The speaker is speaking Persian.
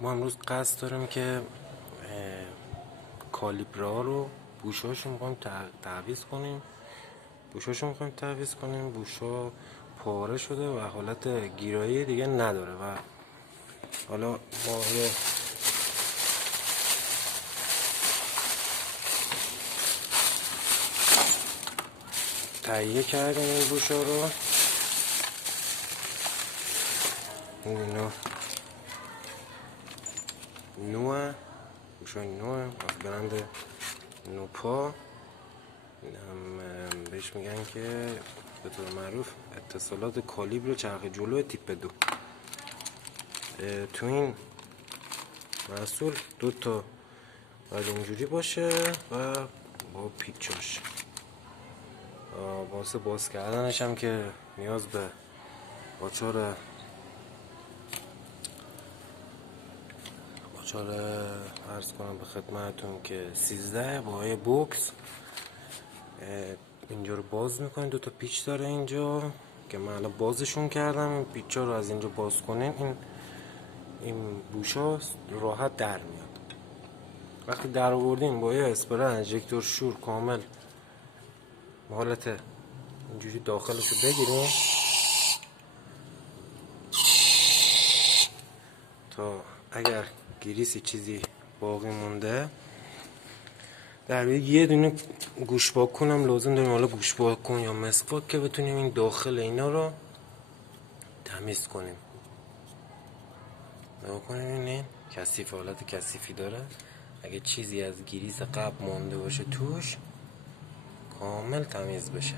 ما امروز قصد داریم که کالیبره ها رو بوشاشو میخوایم تعویض کنیم. بوشا پاره شده و حالت گیرایی دیگه نداره و حالا ما یه تهیه کردیم این بوشا رو. اینا نوع بوشای نوع از برند نوپا. این هم بهش میگن که به طور معروف اتصالات کالیبر چرخ جلو تیپ 2. تو این محصول 2 تا باید اینجوری باشه و با پیچاش. واسه باز کردنش هم که نیاز به قاچار عرض کنم به خدمتون که 13 با یه بوکس. اینجا رو باز میکنین، 2 تا پیچ داره اینجا که من الان بازشون کردم. این پیچا رو از اینجا باز کنین، این بوشا راحت در میاد. وقتی در آوردین با یه اسپری انژکتور شور کامل حالت اینجوری داخلشو بگیریم تا اگر گریسی چیزی باقی مونده در یه دونه گوش پاک هم لازم داریم. حالا گوش پاک یا مسواک که بتونیم این داخل اینا رو تمیز کنیم. نگاه کنیم این کثیف، حالت کثیفی داره. اگه چیزی از گریس قبل مونده باشه توش کامل تمیز بشه.